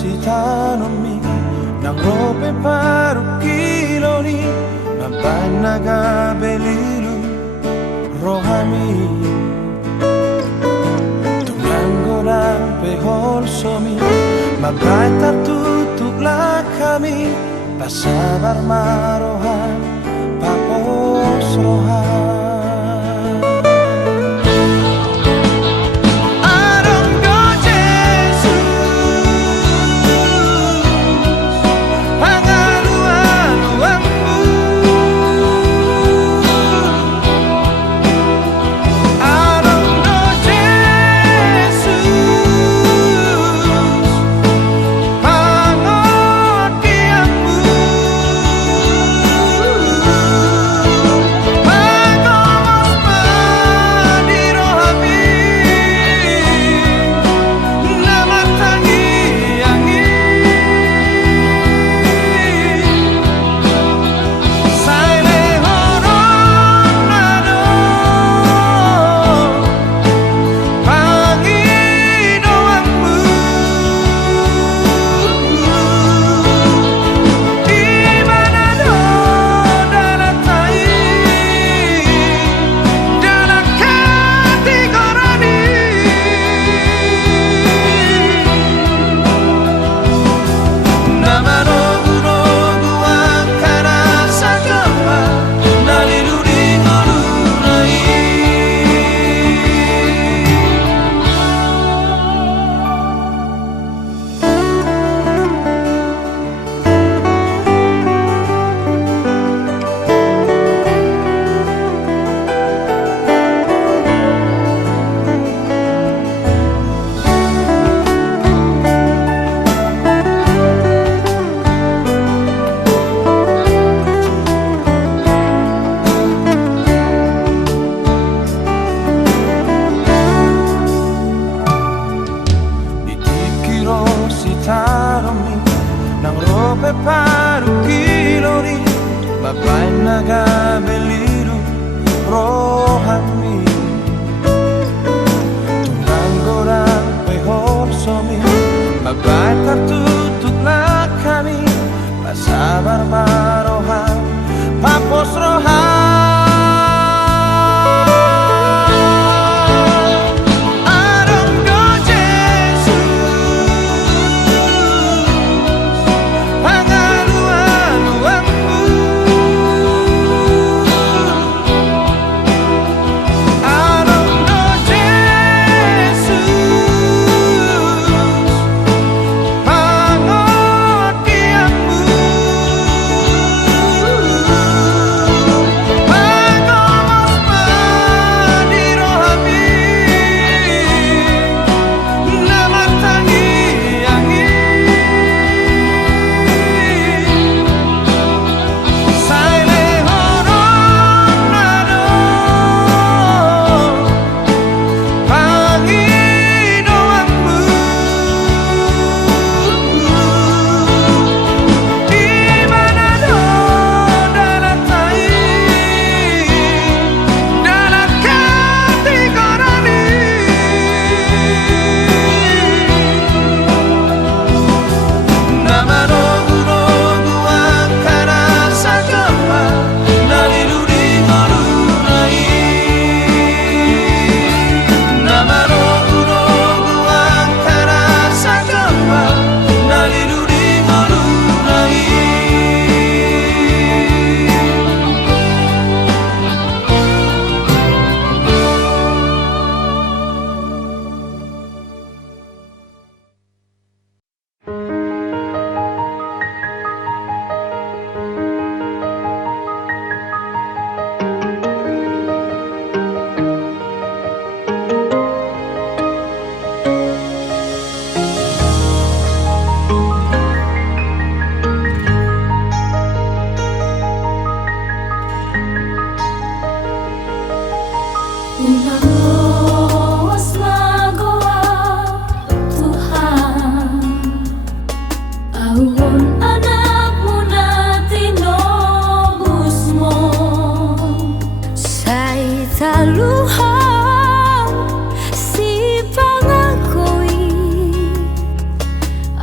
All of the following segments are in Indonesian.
si tanumi nang rope parukiloni mabanaga belilu rohami tunganggoran pehol somi mabay tartutuklah kami pasabar marohan papos rohan. Nang rope parukiloni mabay nagabeliru rohami tungganggoran pehor somi mabay tartutuklah kami pasabar marohan papos rohan.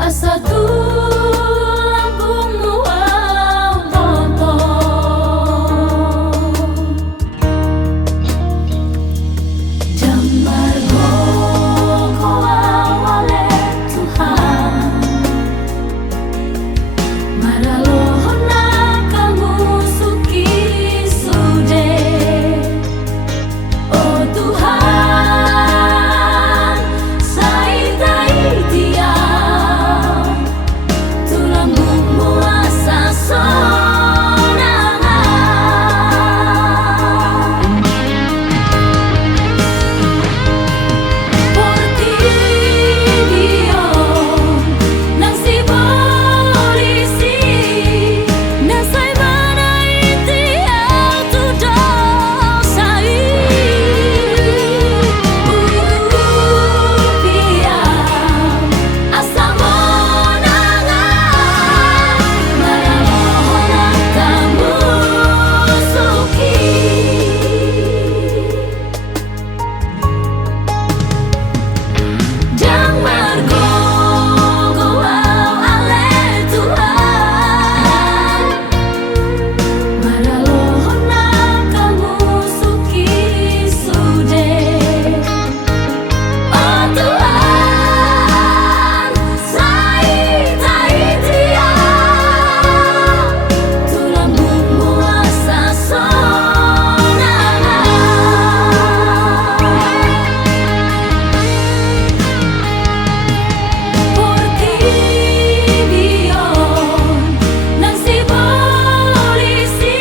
asa tu lambungmu toto jambar go wale Tuhan maralohona kamu suki sude oh Tuhan saitai dia tulambungmu asa sorangan porti dio nang si polisi na sai mana iti auto dosai pia asa monangan maralohona kamu suki jambar go ale Tuhan maralohona kamu suki sude oh Tuhan saitai dia tulambungmu asa sorangan porti dio nang si polisi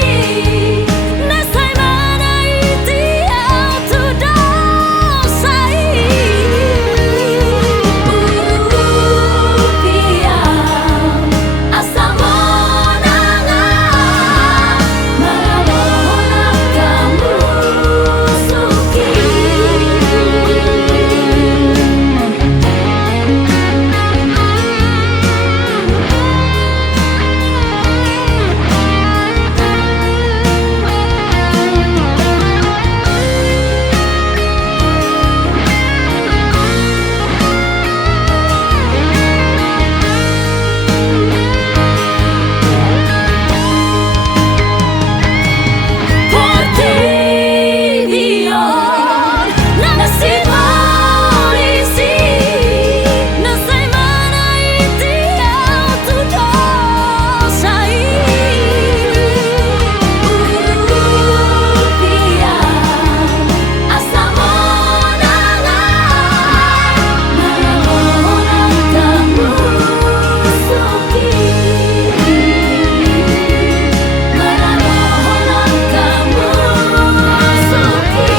na sai mana iti auto dosai pia asa monangan maralohona kamu suki porti dio nang si polisi na sai mana iti auto dosai pia asa monangan maralohona kamu suki maralohona kamu suki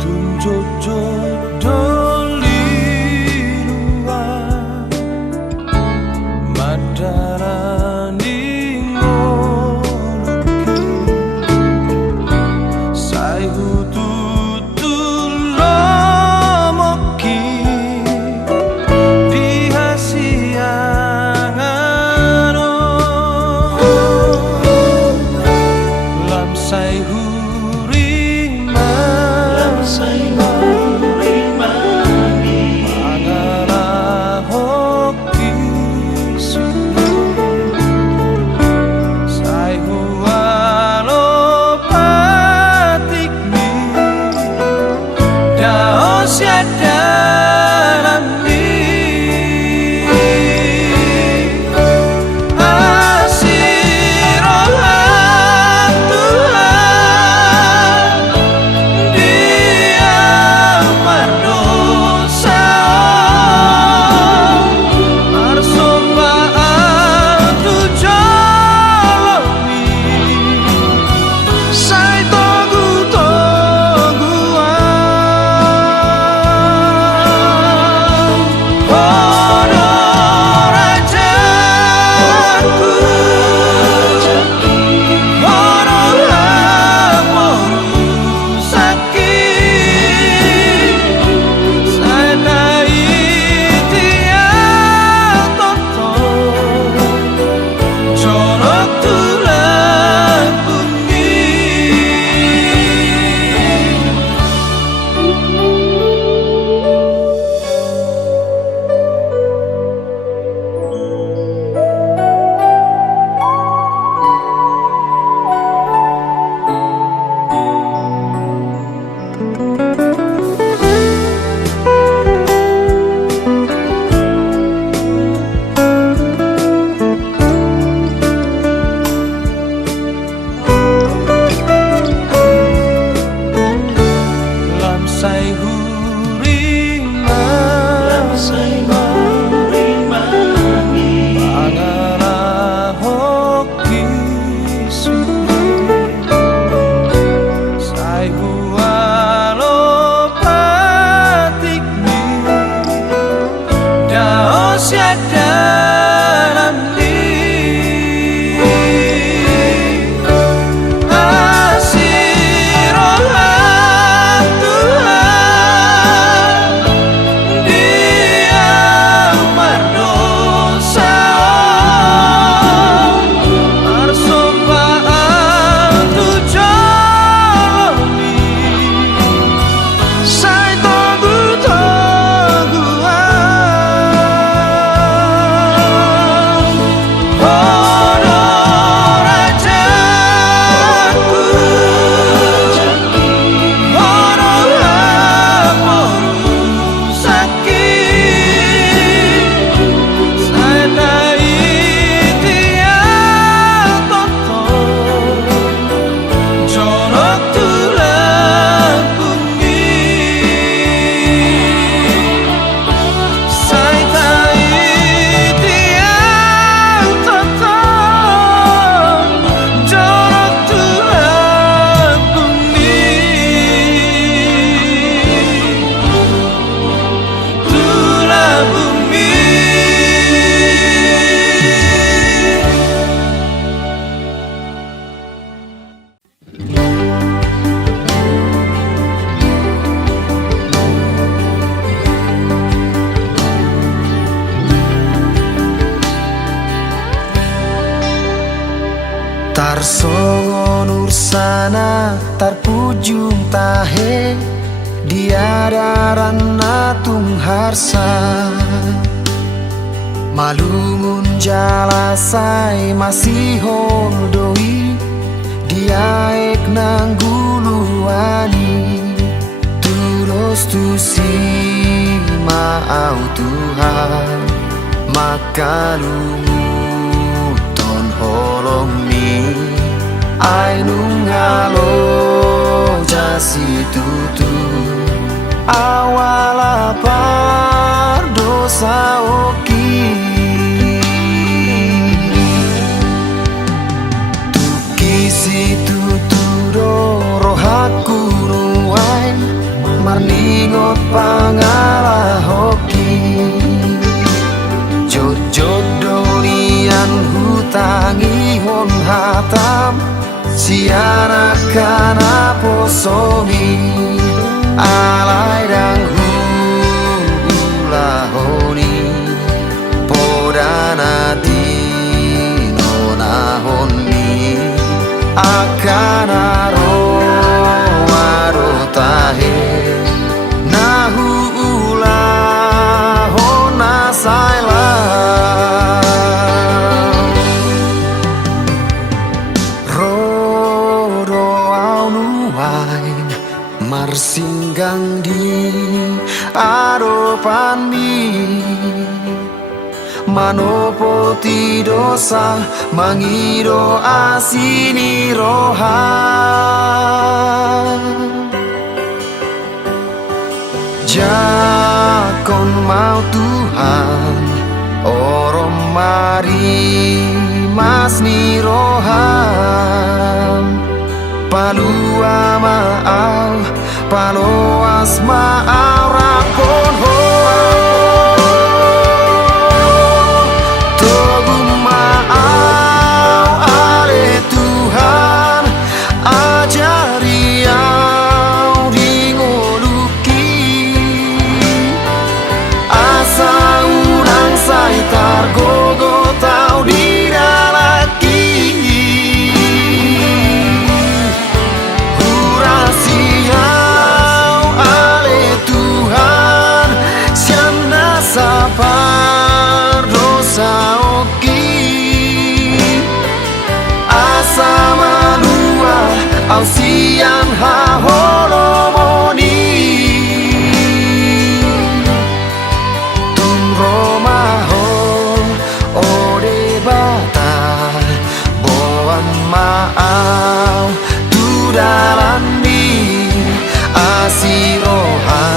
tunjuk jodoh liruan madarani ngoluki sai hututu lomoki dihasiangano lam sai Angara hoki sudu sai hualo patikni dao siada nami asirohan Tuhan dia madosa arsopaan tu jolomi sai togu toguan Tar songo nursana tar pujung tahe diadaran natung harsa malungun jalasai masih holdoi diaek nangguluani terus tu si maau Tuhan makalungu ton holomi ai nungalo jasi tutu awala par dosa oki tukisi tutu do rohaku nuai marningot pangala hoki jojod dolian hutangi hon hatam siana kana posomi alai dang hula honi podana dino nahoni akana ro aro tahe nahu ula hona saila marsinggang di adopan mi manopoti dosa mangido asini rohan jakon mau Tuhan orom mari masni rohan palua maau paloas maau rakon ho togu maau ale Tuhan ajari au ringoluki asa urang saitar gogo tau diralaki dosa oki asa manua au sian ha holomoni tum romaho ode bata boan maau tu dalam di asiroha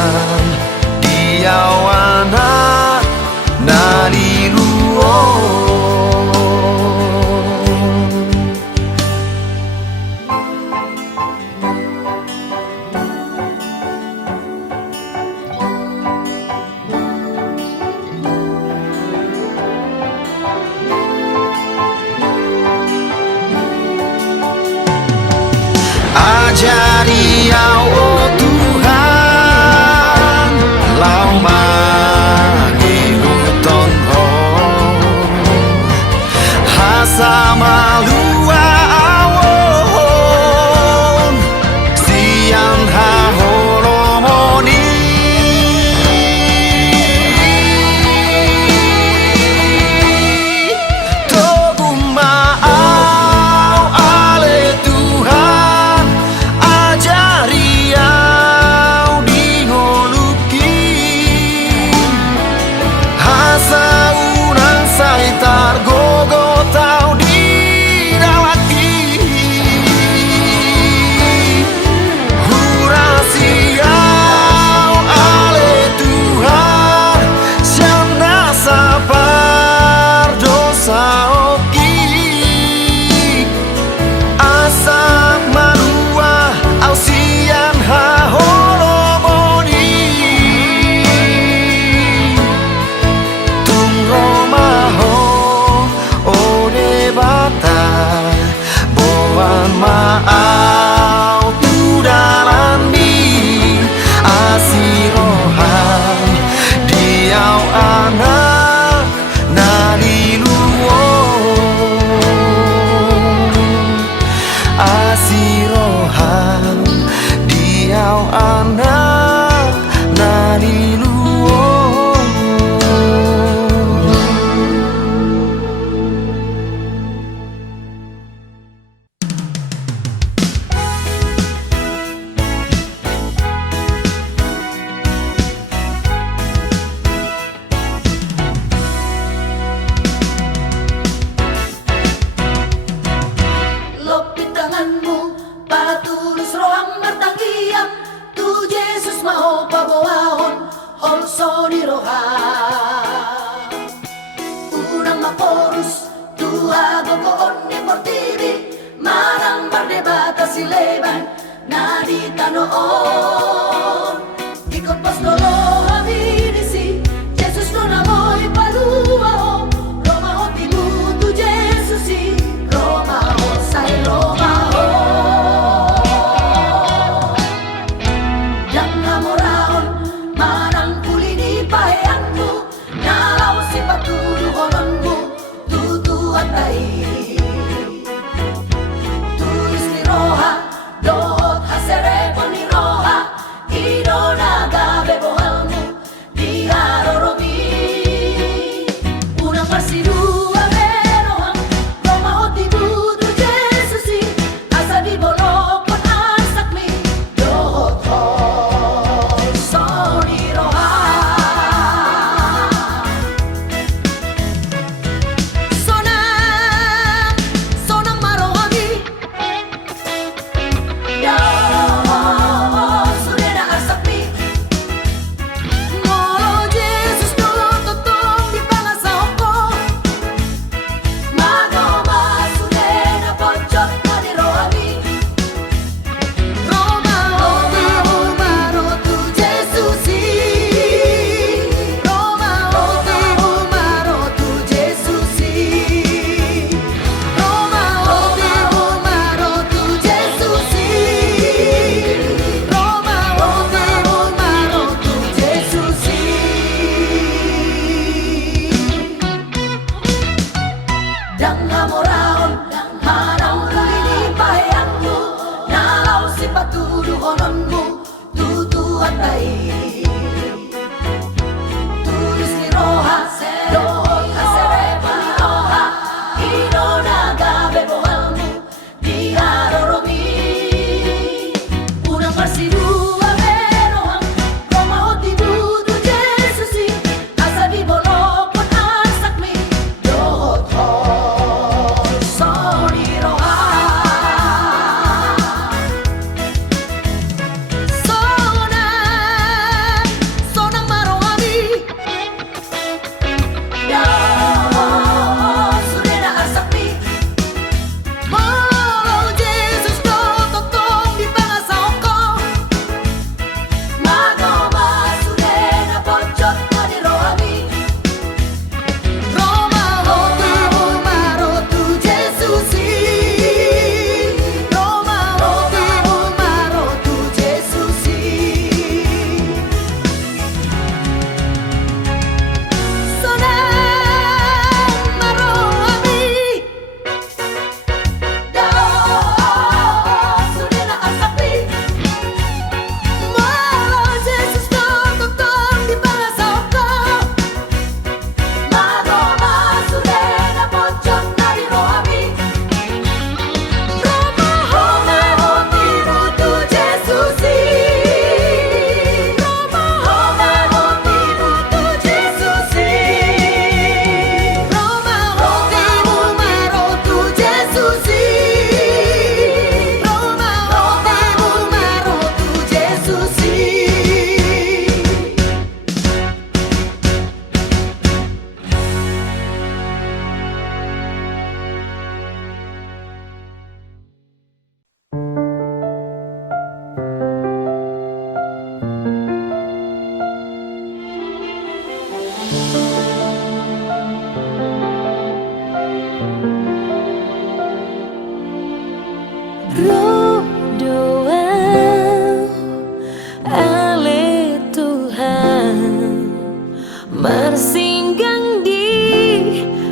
roha Unang maporus Tua goko onni portivi Marang bardebata sileban Nadita noon Ikot pas dolo haminisi Jesus no namoy paluao Roma o timutu Jesusi Roma o say Roma o Yang namoraon Marang kulini paheanmu Nalaw si patuluholonmu Tutu atay Tulis ni Roha Dohot haserepo ni Roha Ido nagabe bohalmu Di haroromi Unang pasidua merohang Roma o tibudu Jesusi Asa di bolokon asakmi Dohot hol Soni Roha Sonang marohami Dohot Sudena asakmi Molo Jesus no totong di pangasahoko Magoma Sudena pojok na di rohami Roma o timumaro tu Jesusi Roma o timumaro tu Jesusi Roma o timumaro tu Jesusi Roma o timumaro tu Jesusi Dang namoraon Marang kulini paheanmu Nalaw si patuluholonmu Tutu atay Tulis ni Roha Dohot haserepa ni Roha Ino nagabe bohalmu Di haroromi Unang pasidua merohang Roma o tibudu Jesusi Asa di bolokon asakmi Dohot hol Soni Roha Sonang marohami Dohot Sudena asakmi Molo Jesus no totong di pangasahoko Magoma Sudena pojok na di rohami Roma o timumaro tu Jesusi Roma o timumaro tu Jesusi Sonang marohami Dohot Sudena asakmi Molo Jesus no totong di pangasahoko Magoma Sudena pojok na di rohami Roma o timutu Jesusi Roma o timutu Jesusi Roma o timumaro tu Jesusi Roma o timumaro tu Jesusi Roh doa ale Tuhan Marsinggang di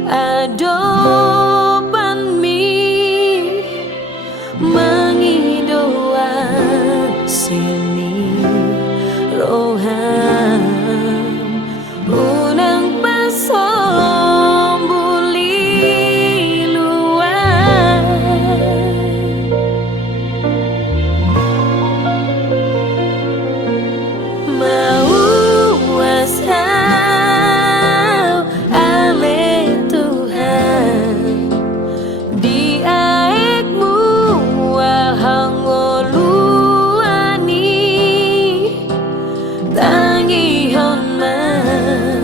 adopan mi Mengidoan sini rohan Unang pasombuli luar Mau wasau ale Tuhan Di aekmu wahangoluani Tangi honman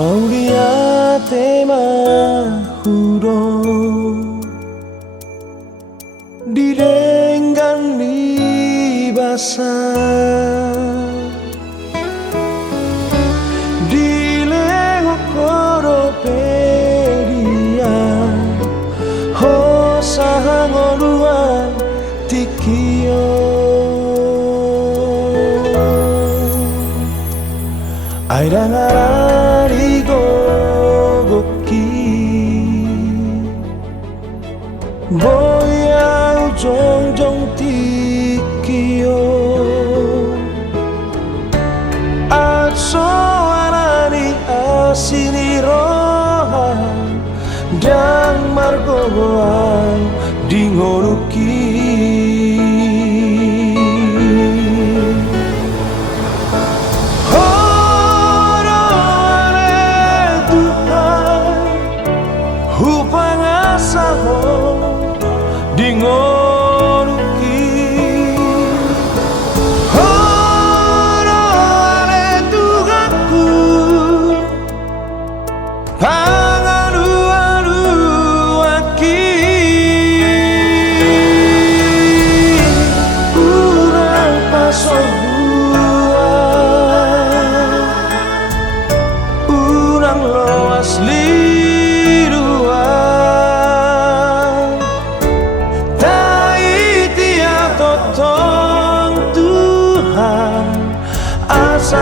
Auliate mahuro direnggan libasa dilengok koropedia hosahangolua tikio airangarari gogoki boya ujong-jong tikio atso arani asini roha dan margogoan dingoruki dingoruki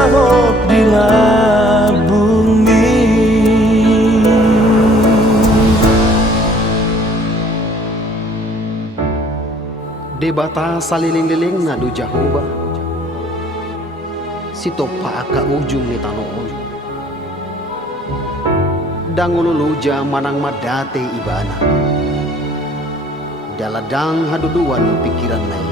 asahot di labumi. Debata saliling-liling na do Jehovah, sito pa aka ujung ni tanoon. Dangululuja manang madate ibana, daladang haduduan pikiran nai.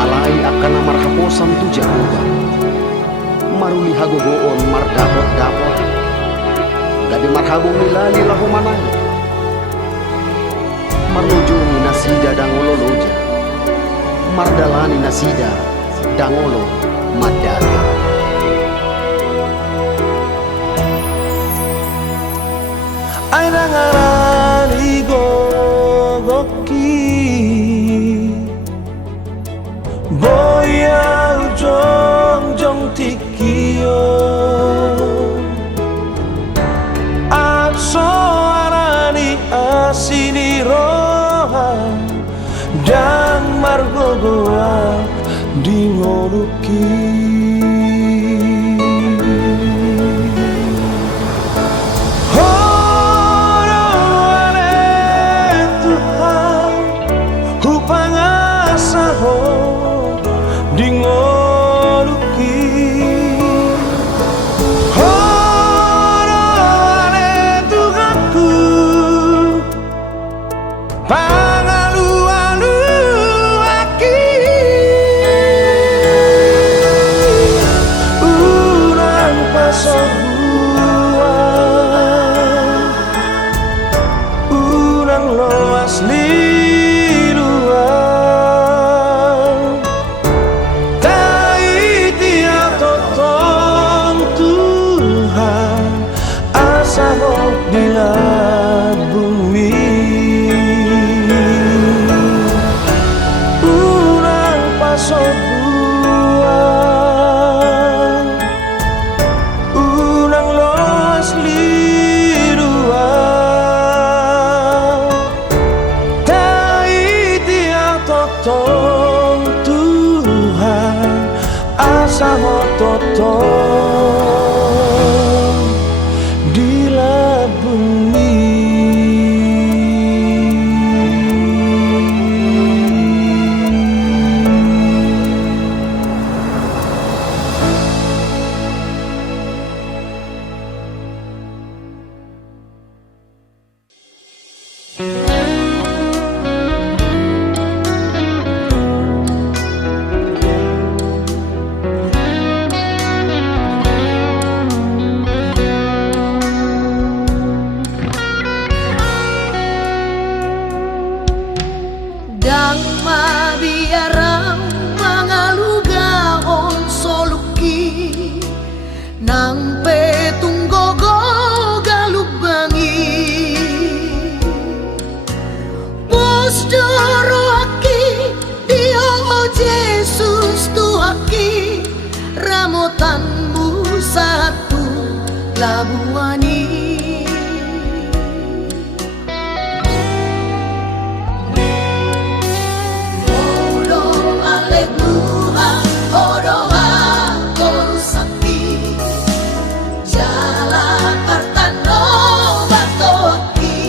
Alai akan marhaposan tu Jehovah, maruli hagogoon mardapot-dapot, gabi marhabong nilali lahumanay, marnujo ni nasida dangololoja, mardalani nasida dangolo madali. Ay nangarani gogoki boya ujong tikiyo at soarani asini roha dan margogoa di ngoruki. Labuani Odo aleluha Odo akor sakti Jala kartano batoki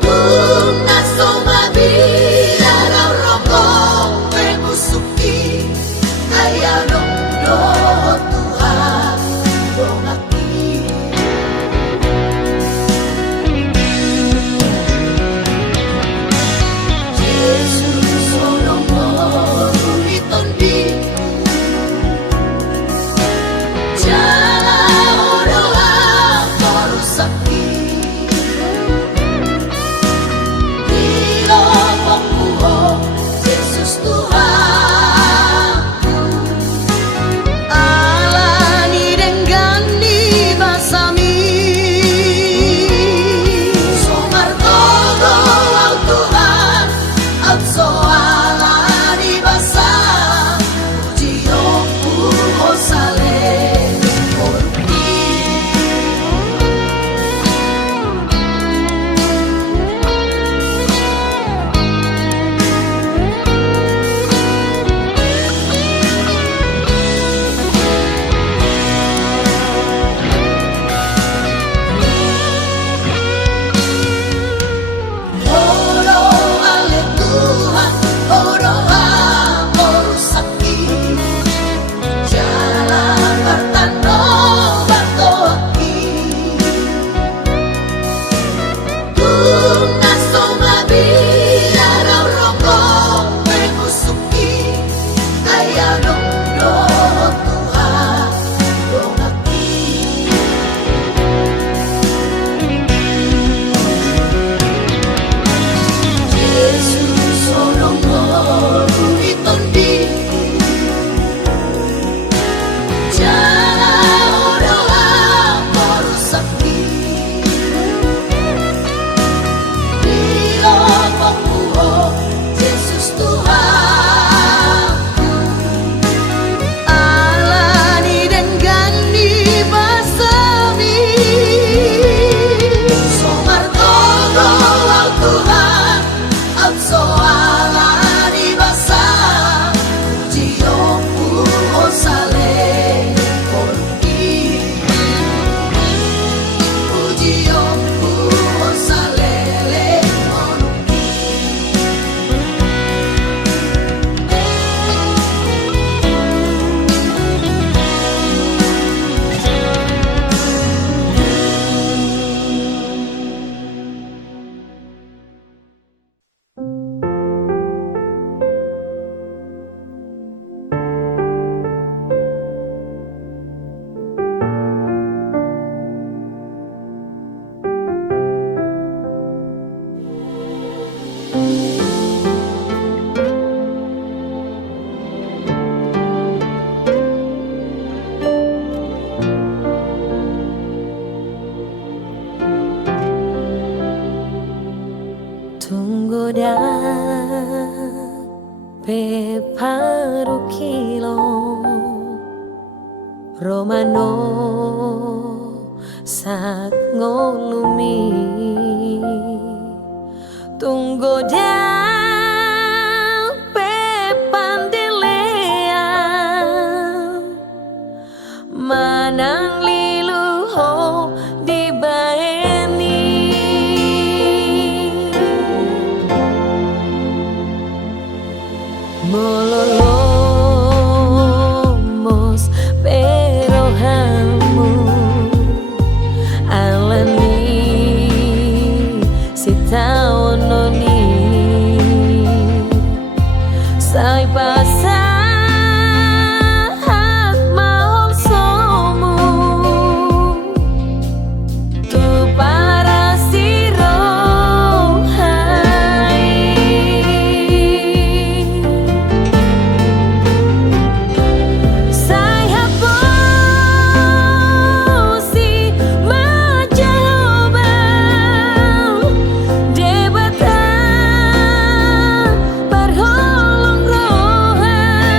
Tuna somabila roko Pemusuki Ayano do Tuhan paru kilo Romano sak ngolumi tunggu dan pepandelea manang lilu ho di baeni mololomos perohamu alani sitaononi sai pasahat mahol somu tu para sirohai sai haposi majahobal debatan parholong rohan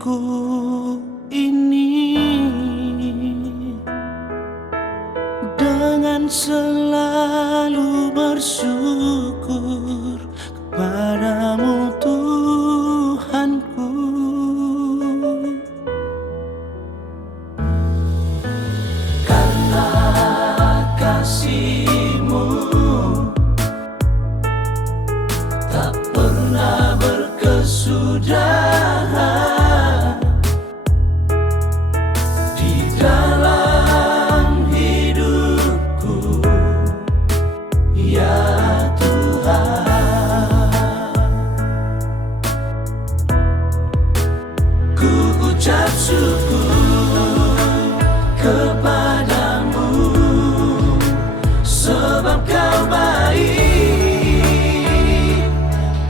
hidupku ini dengan selalu bersyukur kepadamu Tuhanku. Karena kasih-Mu tak pernah berkesudahan di dalam hidupku, ya Tuhan. Ku ucap syukur kepadamu sebab Kau baik,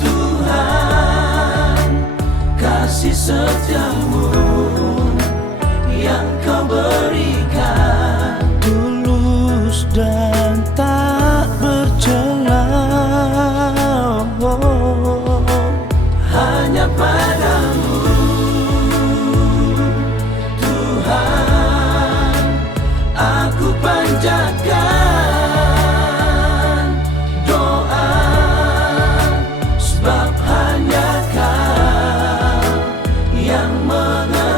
Tuhan. Kasih setia-Mu yang Kau berikan tulus dan tak bercela, hanya padamu Tuhan aku panjatkan doa, sebab hanya Kau yang mengerti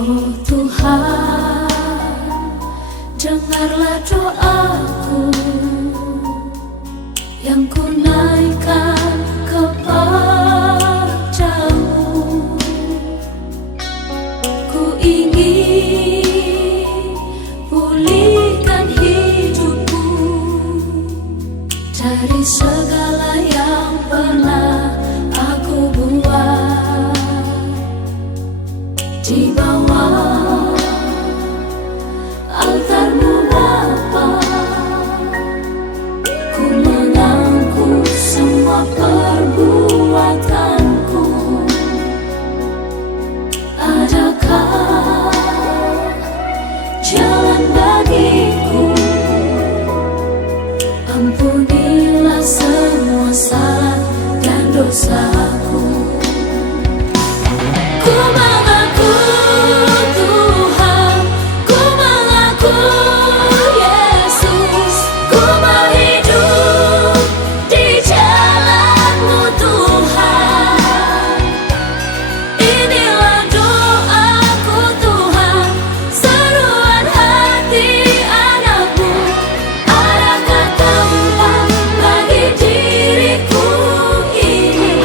Oh Tuhan, dengarlah doaku yang ku naikkan kepadamu. Ku ingin pulihkan hidupku dari segala yang pernah aku buat di bawah altarmu Bapa. Ku mengaku semua perbuatanku. Adakah jalan bagiku? Ampunilah semua salah dan dosaku. Ku mengaku Tuhan, ku mengaku Yesus, ku mau hidup di jalan-Mu Tuhan. Inilah doaku Tuhan, seruan hati anak-Mu. Adakah tempat bagi diriku ini?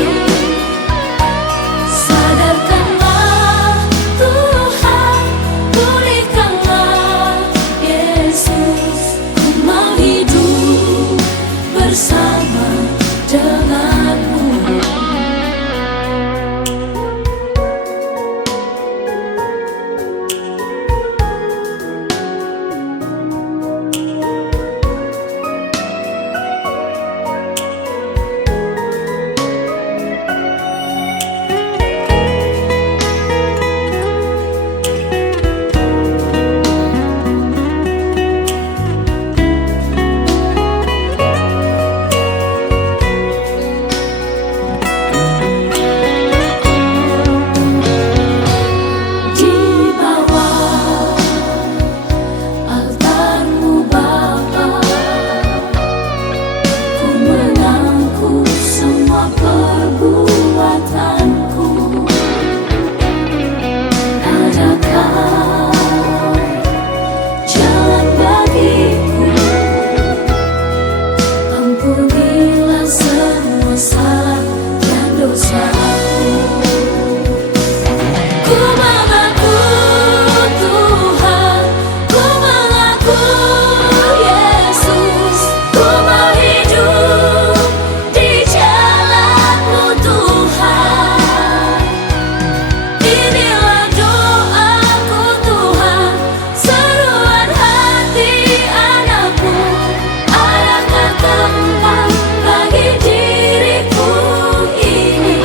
Sadarkanlah Tuhan, pulihkanlah Yesus. Ku mau hidup bersama dengan-Mu. Di bawah altar-Mu Bapa, ku mengaku semua perbuatanku. Adakah jalan bagiku? Ampunilah semua salah dan dosaku. Ku mengaku Tuhan, ku mengaku Yesus, ku mau hidup di jalan-Mu Tuhan. Inilah doaku Tuhan, seruan hati anak-Mu. Adakah tempat bagi diriku ini?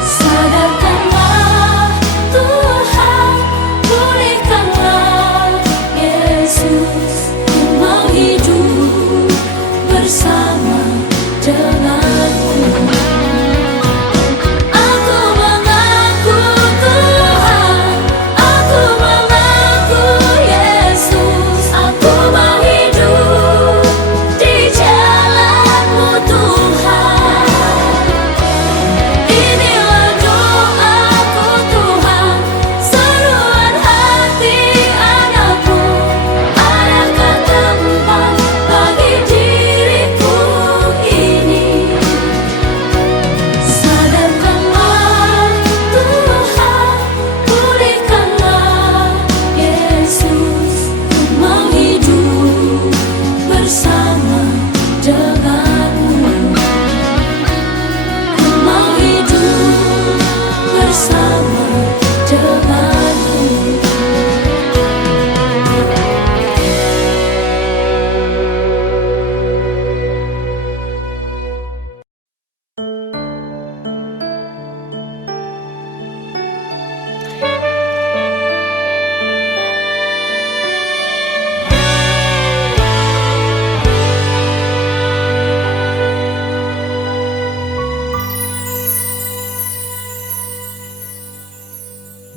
Sadarkanlah Tuhan, pulihkanlah Yesus. Ku mau hidup bersama dengan-Mu. Aku mengaku Tuhan, aku mengaku Yesus. Aku mau hidup di jalan-Mu Tuhan. Inilah doaku Tuhan, seruan hati anak-Mu. Adakah tempat bagi diriku ini? Sadarkanlah Tuhan, pulihkanlah Yesus. Ku mau hidup bersama dengan-Mu. Ku mau hidup bersama dengan-Mu.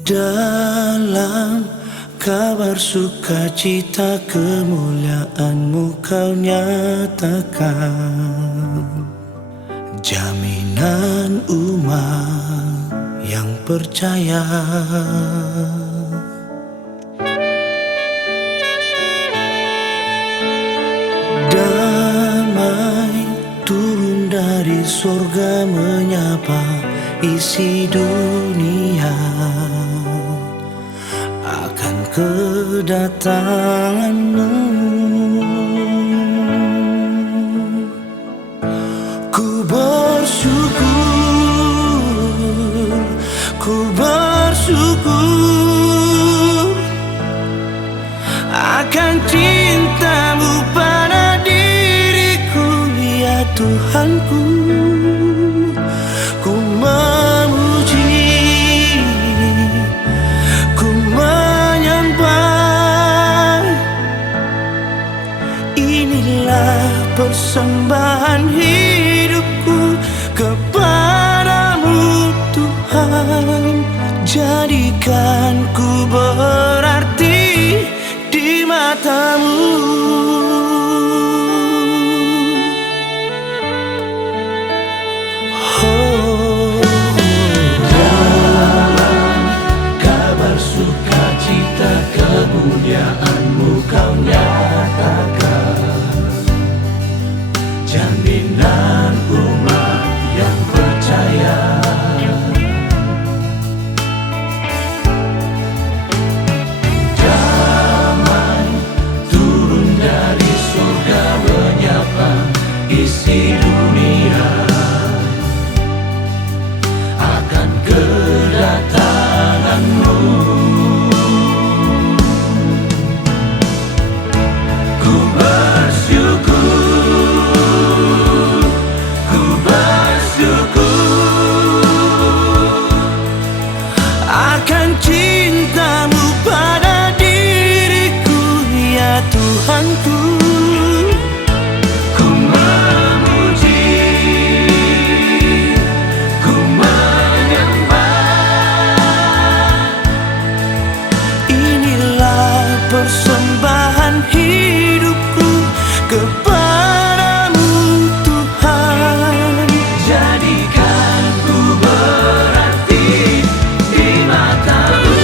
Dalam kabar sukacita kemuliaan-Mu Kau nyatakan, jaminan umat yang percaya. Damai turun dari surga menyapa isi dunia akan kedatanganmu. Ku bersyukur, ku bersyukur akan cintamu pada diriku, ya Tuhanku. Ku memuji, ku menyembah. Inilah persembahan hidupku kepadamu Tuhan. Jadikan ku berarti di matamu. Oh, dalam kabar sukacita kemuliaan-Mu Kau nyatakan, jaminan umat yang percaya. Damai turun dari surga menyapa isi dunia akan kedatangan-Mu. Ku bersyukur, ku bersyukur akan cinta-Mu pada diriku, ya Tuhanku. Ku memuji, ku menyembah. Inilah persembahan hidupku kepadamu Tuhan. Jadikan ku berarti di matamu.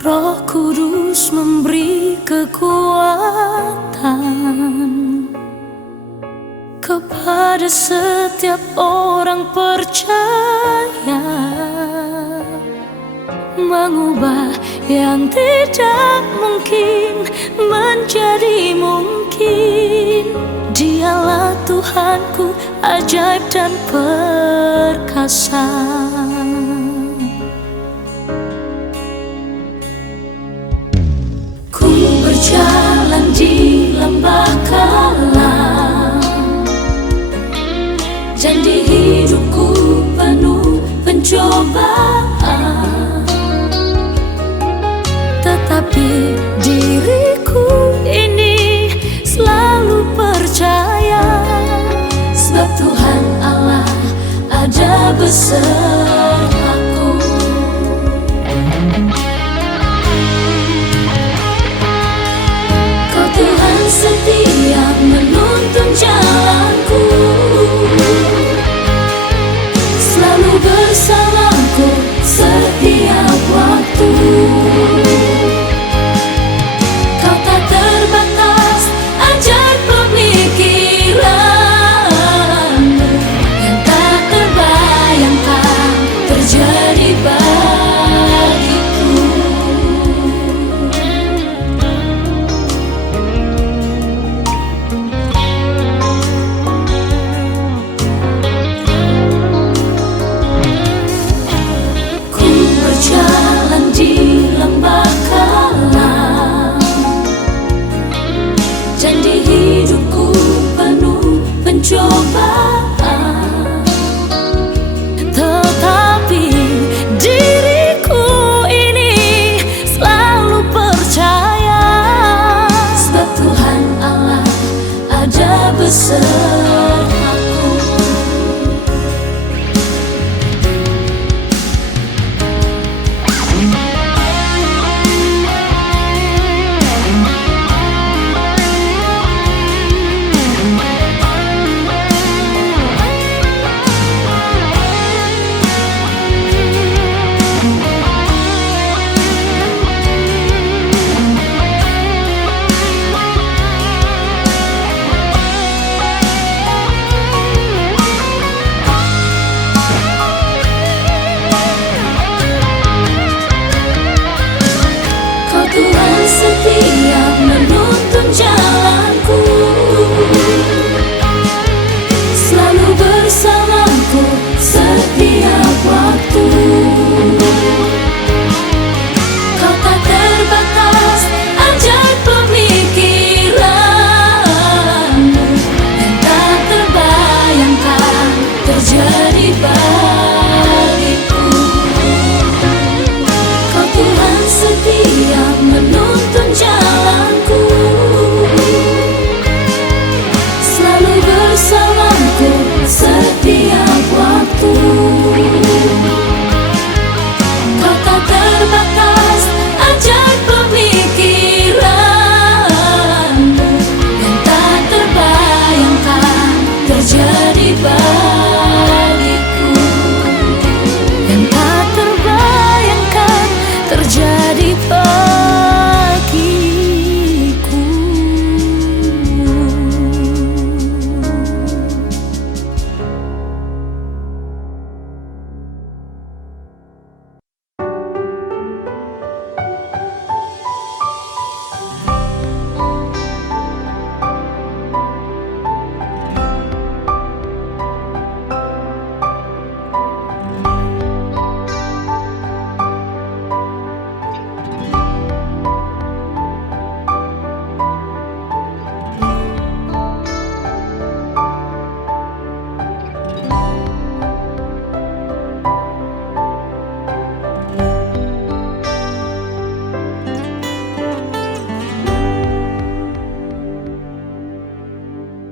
Roh Kudus memberi kekuatan kepada setiap orang percaya, mengubah yang tidak mungkin menjadi mungkin. Dialah Tuhanku, ajaib dan perkasa. Ku berjalan di lembah kalam, dan di hidupku penuh pencobaan, tetapi diriku ini selalu percaya, sebab Tuhan Allah ada besertaku. Kau Tuhan setia menuntun jalanku, selalu bersamaku setiap waktu. Kau tak terbatas, ajaib pemikiranmu yang tak terbayangkan terjadi bagiku. Ku berjalan di lembah kalam, dan di hidupku penuh pencobaan, tetapi diriku ini selalu percaya, sebab Tuhan Allah ada besertaku. Kau Tuhan setia menuntun jalanku, selalu bersamaku setiap waktu. Kau tak terbatas, ajaib pemikiranmu yang tak terbayangkan terjadi bagiku. Kau Tuhan setia menuntun jalanku, selalu bersamaku setiap waktu. Kau tak terbatas, ajaib pemikiranmu yang tak terbayangkan terjadi bagiku, yang tak terbayangkan terjadi bagiku.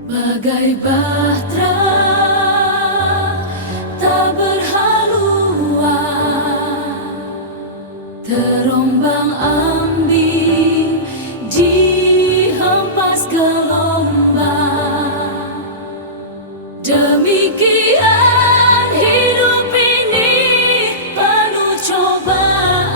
Bagai bahtera tak berhaluan, terombang ambing dihempas gelombang. Demikian hidup ini penuh cobaan,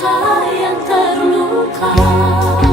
yang terluka.